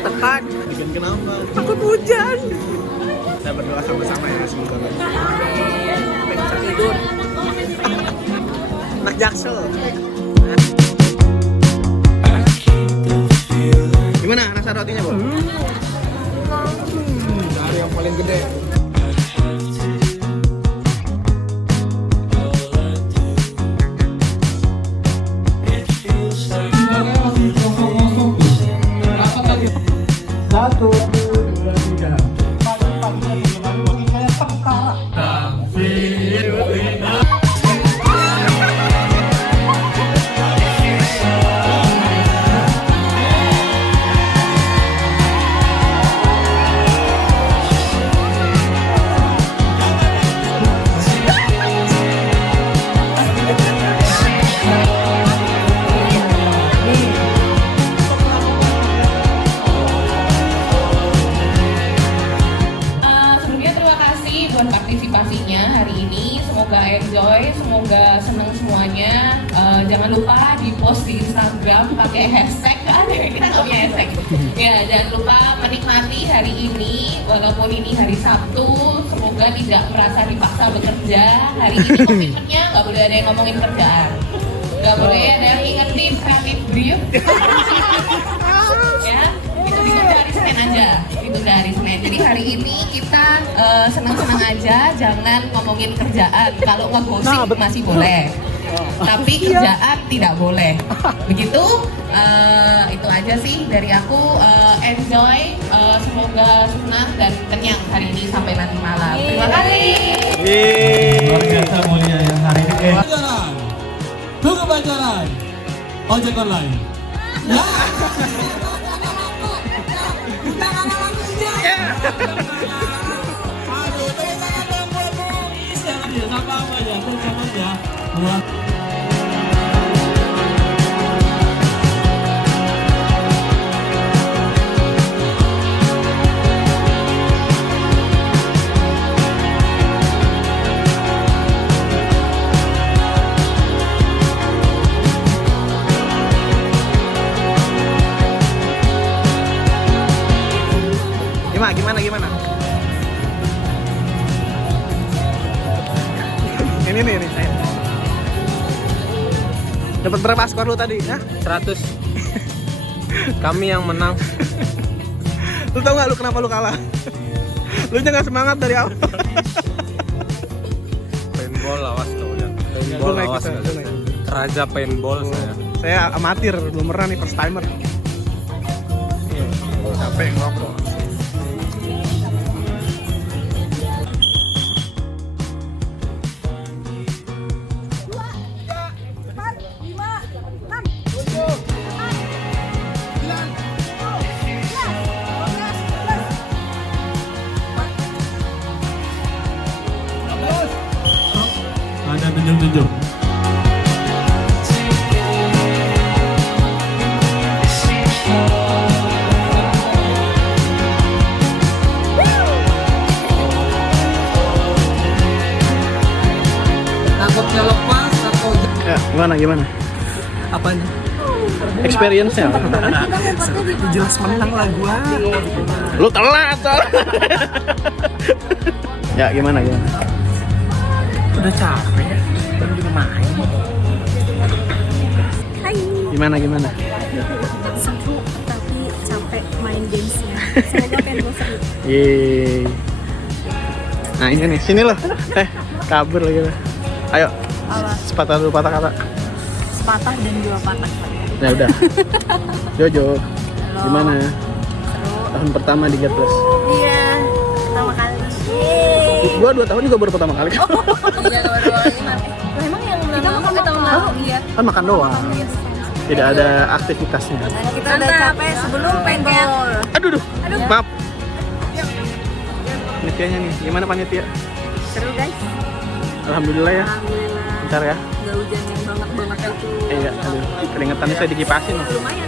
Tekan. Bikin kenapa? Takut hujan. Saya berdoa sama-sama ya semoga bagus. Sampai bisa tidur. Anak Jaksel. Gimana rasa rotinya, Bu? Dari yang paling gede. Satu, dua, tiga. Sebelumnya terima kasih buat partisipasinya hari ini. Semoga enjoy, semoga senang semuanya. Jangan lupa di post di Instagram pakai hashtag. Kita nggak punya hashtag. Ya, jangan lupa menikmati hari ini. Walaupun ini hari Sabtu, semoga tidak merasa dipaksa bekerja. Hari ini komitmennya nggak boleh ada yang ngomongin kerjaan. Nggak boleh ada yang ingetin kreatif brief. Ya, itu ditunda hari Senin aja, ditunda hari Senin. Jadi hari ini kita senang-senang aja, jangan ngomongin kerjaan. Kalau ngegosip masih boleh, tapi kerjaan tidak boleh. Begitu, itu aja sih dari aku. Enjoy, semoga senang dan kenyang hari ini sampai nanti malam. Terima kasih. Luar biasa mulia yang hari ini. Pacaran, tunggu pacaran, ojek online. Ya. Aduh, tepuk tangan dong buat Muis. Jangan dia sapa apa aja, jangan ya. Buat Gimana? Ini nih saya. Dapat berapa skor lu tadi? Hah? 100. Kami yang menang. Lu tau gak lu kenapa lu kalah? Lu nya gak semangat dari awal. Paintball awas kau lihat. Paintball Lu naik awas. kita, lu naik. Raja paintball saya. Saya amatir, belum pernah nih, first timer. Capek ngerokok. ada tunjuk-tunjuk. Takutnya lepas atau Ya, gimana? apanya? Experience-nya apa? Jelas menang lah gua. Lu telat, Ya, gimana? Udah capek ya. Baru juga main. Gimana? Seru tapi capek main gamesnya. Semoga paintball seru. Yeay. Nah ini nih, sini loh. Kabur lagi lah. Ayo, Apa? sepatah dulu patah kata. Sepatah dan dua patah. Ya udah. Jojo, Halo. gimana? Seru. Tahun pertama di Get Plus. Iya, pertama kali. Yeay. Gua 2 tahun juga baru pertama kali. Iya, dua lagi nanti. Lah, emang yang tahun lalu iya. Kan makan doang. Tidak ada aktivitasnya. Dan kita udah capek sebelum paintball. Aduh. Maaf. Panitianya nih, gimana panitia? Seru guys. Alhamdulillah ya. Alhamdulillah. Bentar ya. Gak hujan yang banget itu. Iya, aduh. Keringetannya saya dikipasin loh. Lumayan.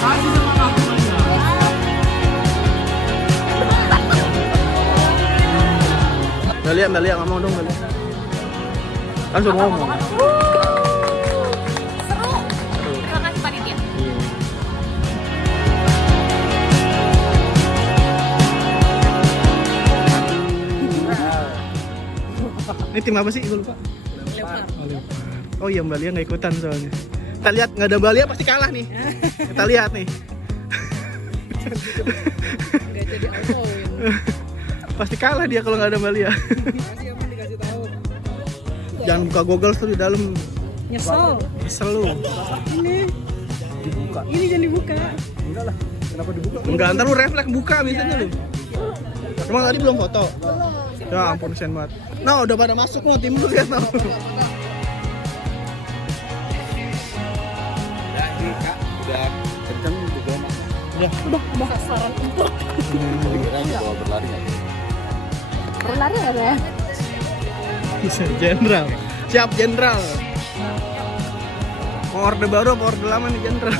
Kasih semangat semuanya. Mbak Lia ngomong dong Mbak Lia. Kan suruh ngomong. Seru. Terima kasih panitia. Iya. Ini tim apa sih? Gue lupa. Leopard. Oh, Leopard. Oh iya, Mbak Lia nggak ikutan soalnya. Kita lihat nggak ada Mbak Lia pasti kalah nih. Kita lihat nih. Nggak jadi auto Pasti kalah dia kalau nggak ada Mbak Lia. Kasih emang dikasih tahu. Jangan buka Google tuh di dalam. Nyesel. Kesel lu. Ini jangan dibuka. Enggak, ntar lu refleks buka biasanya lu. Emang tadi belum foto? Ya ampun, kesian banget. Nah, udah pada masuk lo, tim lu lihat no. Udah kenceng juga Ya, Sasaran empuk. kira bawa berlari nggak? Berlari nggak ya? bisa jenderal. Siap jenderal. Mau orde baru apa orde lama nih jenderal?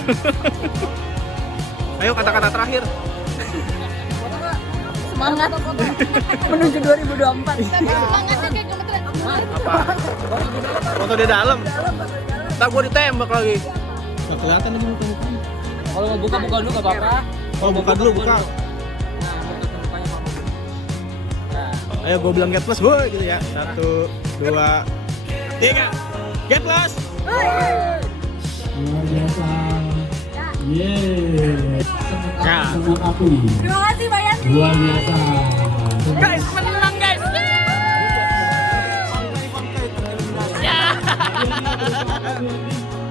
Ayo kata-kata terakhir. Semangat menuju 2024. Semangat ya kayak kementerian. Apa? Foto di dalam. Ntar gua ditembak lagi. Gak kelihatan emang mukanya. Kalau mau buka dulu nggak apa-apa. Oh, buka dulu, buka. Nah, buka mukanya mau. Nah, Ayo gua bilang get plus, woi gitu ya. 1, 2, 3. Get plus. Luar biasa. Yeay. Ya. Senang aku. Terima kasih Mbak Yanti. Luar biasa. Guys, menang guys.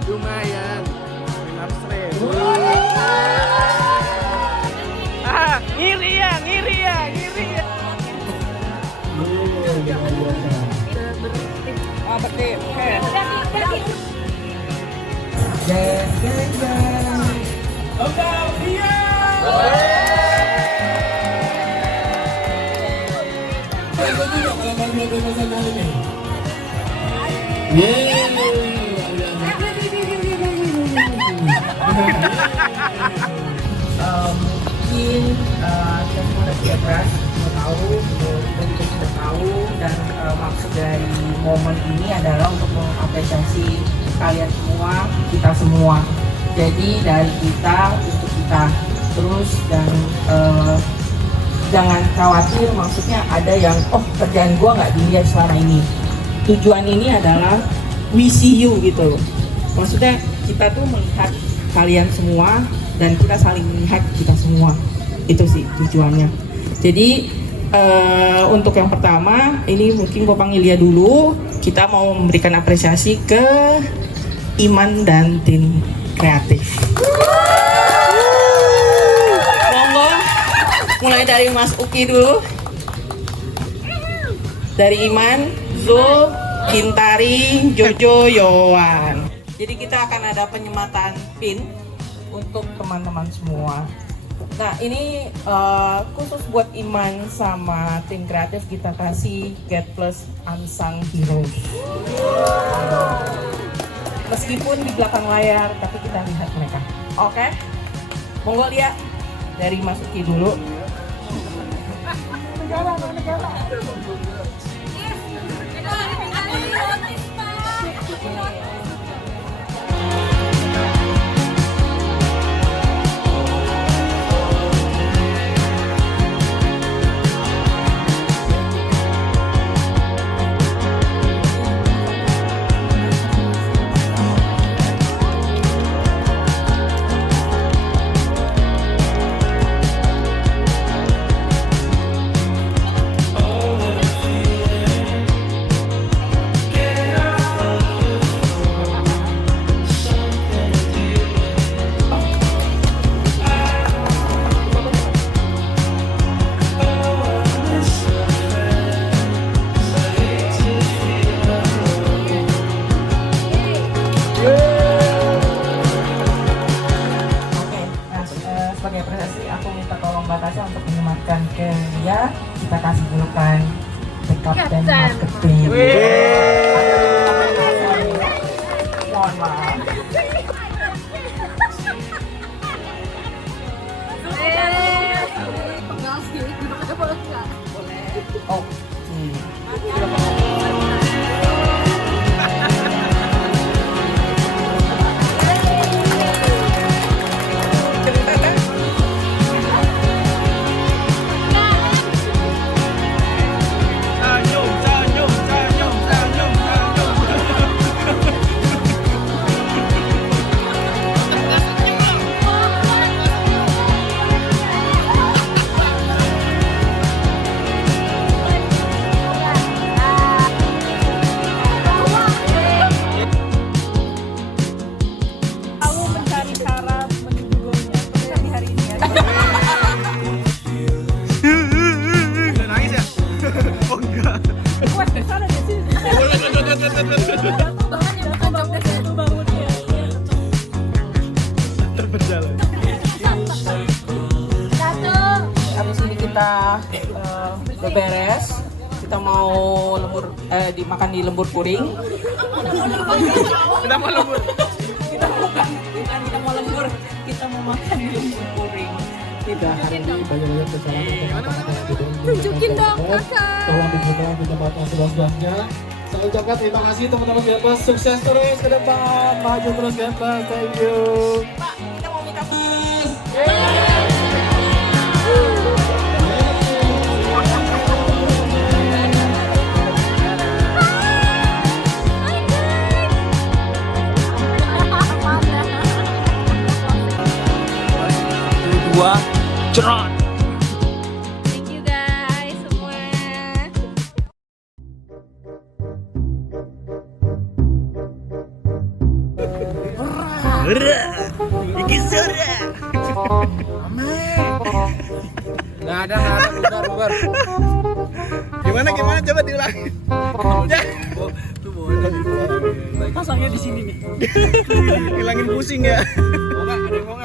Lumayan. Benar straight. Ngiri ya. berarti oke. Mungkin semua Gebras sudah tahu, kita sudah tahu, dan maksud dari momen ini adalah untuk mengapresiasi kalian semua, kita semua. Jadi dari kita untuk kita terus, dan jangan khawatir, maksudnya ada yang kerjaan gua nggak dilihat selama ini. Tujuan ini adalah we see you gitu. Maksudnya kita tuh melihat kalian semua dan kita saling melihat kita semua. Itu sih tujuannya. Jadi untuk yang pertama ini mungkin gue panggil dia dulu. Kita mau memberikan apresiasi ke Iman dan tim kreatif. Monggo, mulai dari Mas Uki dulu. Dari Iman, Zul, Gintari, Jojo, Yowan. Jadi kita akan ada penyematan pin untuk teman-teman semua. Nah ini khusus buat Iman sama tim kreatif, kita kasih Get Plus Unsung Heroes. Meskipun di belakang layar, tapi kita lihat mereka. Oke? Monggo lihat dari Mas Uki dulu. Sebagai apresiasi, aku minta tolong Mbak Tasya untuk menyematkan ke dia. Kita kasih julukan backup dan marketing. Mohon maaf. Oh, Berjalan. Habis ini kita udah beres. Kita mau dimakan di lembur puring. Kita mau lembur. Kita mau lembur. Kita mau makan di lembur puring. Tidak hari ini banyak-banyak kesalahan. Tunjukin dong kakak. Tolong diputar di tempat yang sebelah-sebelahnya. Saya ucapkan terima kasih teman-teman Genpas, sukses terus ke depan, maju terus Genpas, thank you. Pak, kita mau minta Dua, cerot. Thank you guys semua. Iki suara. Nggak ada, bubar. Gimana coba diulangi. Ya. Pasangnya di sini nih. Hilangin pusing ya. Ada yang mau